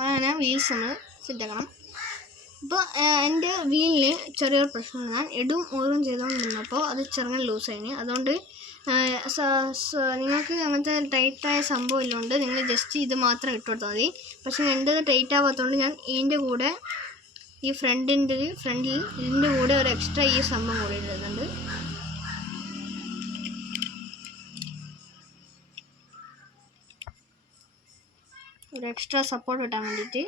അങ്ങനെ വീൽസ് നമ്മൾ സെറ്റാക്കണം. അപ്പോൾ എൻ്റെ വീലിന് ചെറിയൊരു പ്രശ്നം, ഞാൻ ഇടും ഊറും ചെയ്തുകൊണ്ട് നിന്നപ്പോൾ അത് ചെറുങ്ങനെ ലൂസായിന്. അതുകൊണ്ട് നിങ്ങൾക്ക് അങ്ങനത്തെ ടൈറ്റായ സംഭവം ഇല്ലോണ്ട് നിങ്ങൾ ജസ്റ്റ് ഇത് മാത്രം ഇട്ട് കൊടുത്താൽ മതി. പക്ഷേ എൻ്റെ ടൈറ്റ് ആവാത്തതുകൊണ്ട് ഞാൻ ഇതിൻ്റെ കൂടെ ഈ ഫ്രണ്ടിൽ ഇതിൻ്റെ കൂടെ ഒരു എക്സ്ട്രാ ഈ സംഭവം കൂടി ഇടുന്നുണ്ട്. ഒരു എക്സ്ട്രാ സപ്പോർട്ട് കിട്ടാൻ വേണ്ടിയിട്ട്.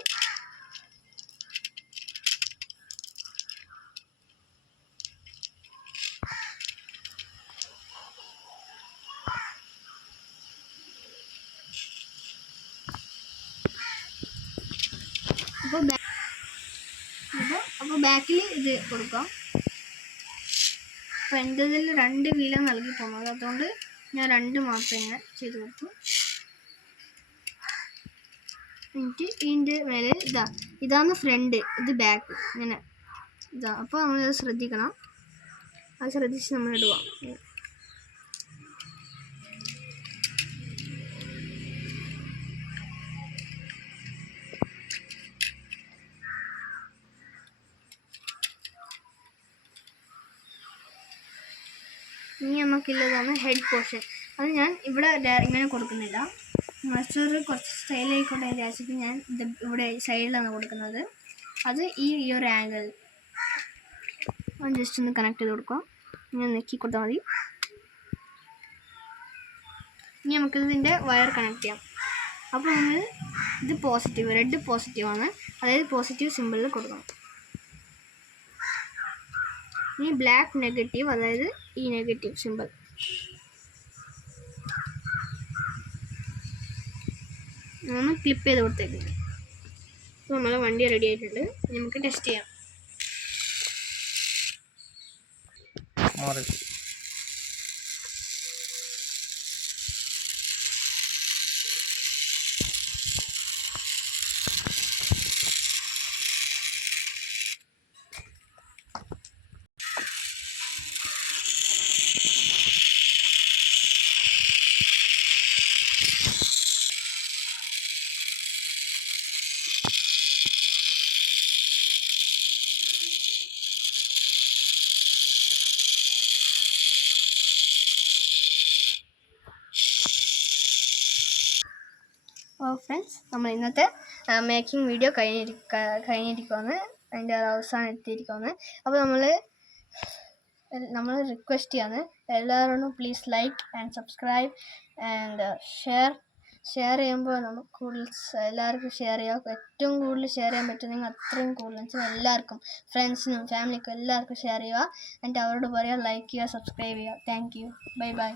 അപ്പോൾ ബാക്കിൽ ഇത് കൊടുക്കാം. അപ്പോൾ എൻ്റെ ഇതിൽ 2 വീലാണ് നൽകി പോകുന്നത്, അതുകൊണ്ട് ഞാൻ 2 മാത്രം ഇങ്ങനെ ചെയ്ത് കൊടുത്തു. എന്നിട്ട് ഇതിൻ്റെ മേലെ ഇതാണ് ഫ്രണ്ട്, ഇത് ബാക്ക്, ഇങ്ങനെ ഇതാ. അപ്പോൾ നമ്മളത് ശ്രദ്ധിക്കണം, അത് ശ്രദ്ധിച്ച് നമ്മൾ ഇടുക. ഇനി നമുക്കുള്ളതാണ് ഹെഡ് പോർഷൻ. അത് ഞാൻ ഇവിടെ ഇങ്ങനെ കൊടുക്കുന്നില്ല, മസ്റ്റർ കുറച്ച് സ്റ്റൈലായിക്കോട്ടെ വിചാരിച്ചിട്ട് ഞാൻ ഇത് ഇവിടെ സൈഡിലാണ് കൊടുക്കുന്നത്. അത് ഈ ഒരു ആംഗിൾ ജസ്റ്റ് ഒന്ന് കണക്ട് ചെയ്ത് കൊടുക്കാം. ഇങ്ങനെ നെക്കി കൊടുത്താൽ മതി. ഇനി നമുക്കിതിൻ്റെ വയർ കണക്ട് ചെയ്യാം. അപ്പോൾ നമ്മൾ ഇത് പോസിറ്റീവ്, റെഡ് പോസിറ്റീവാണ്, അതായത് പോസിറ്റീവ് സിമ്പിളിൽ കൊടുക്കണം. ഇനി ബ്ലാക്ക് നെഗറ്റീവ്, അതായത് ഈ നെഗറ്റീവ് സിമ്പിൾ. നമ്മൾ ക്ലിപ്പ് ചെയ്ത് കൊടുത്തേക്കുന്നത്. അപ്പോൾ നമ്മളെ വണ്ടി റെഡി ആയിട്ടുണ്ട്. നമുക്ക് ടെസ്റ്റ് ചെയ്യാം. ഫ്രണ്ട്സ്, നമ്മൾ ഇന്നത്തെ മേക്കിംഗ് വീഡിയോ കഴിഞ്ഞിരിക്കുകയാണ്, അതിൻ്റെ അവസാനം എത്തിയിരിക്കുകയാണ്. അപ്പോൾ നമ്മൾ റിക്വസ്റ്റ് ചെയ്യാണ് എല്ലാവരോടും, please like and subscribe and share ചെയ്യുമ്പോൾ നമുക്ക് കൂടുതൽ എല്ലാവർക്കും ഷെയർ ചെയ്യാം. ഏറ്റവും കൂടുതൽ ഷെയർ ചെയ്യാൻ പറ്റുന്നെങ്കിൽ അത്രയും കൂടുതൽ വെച്ചാൽ എല്ലാവർക്കും, ഫ്രണ്ട്സിനും ഫാമിലിക്കും എല്ലാവർക്കും ഷെയർ ചെയ്യുക. എന്നിട്ട് അവരോട് പറയുക ലൈക്ക് ചെയ്യുക, സബ്സ്ക്രൈബ് ചെയ്യുക. Thank you, bye bye.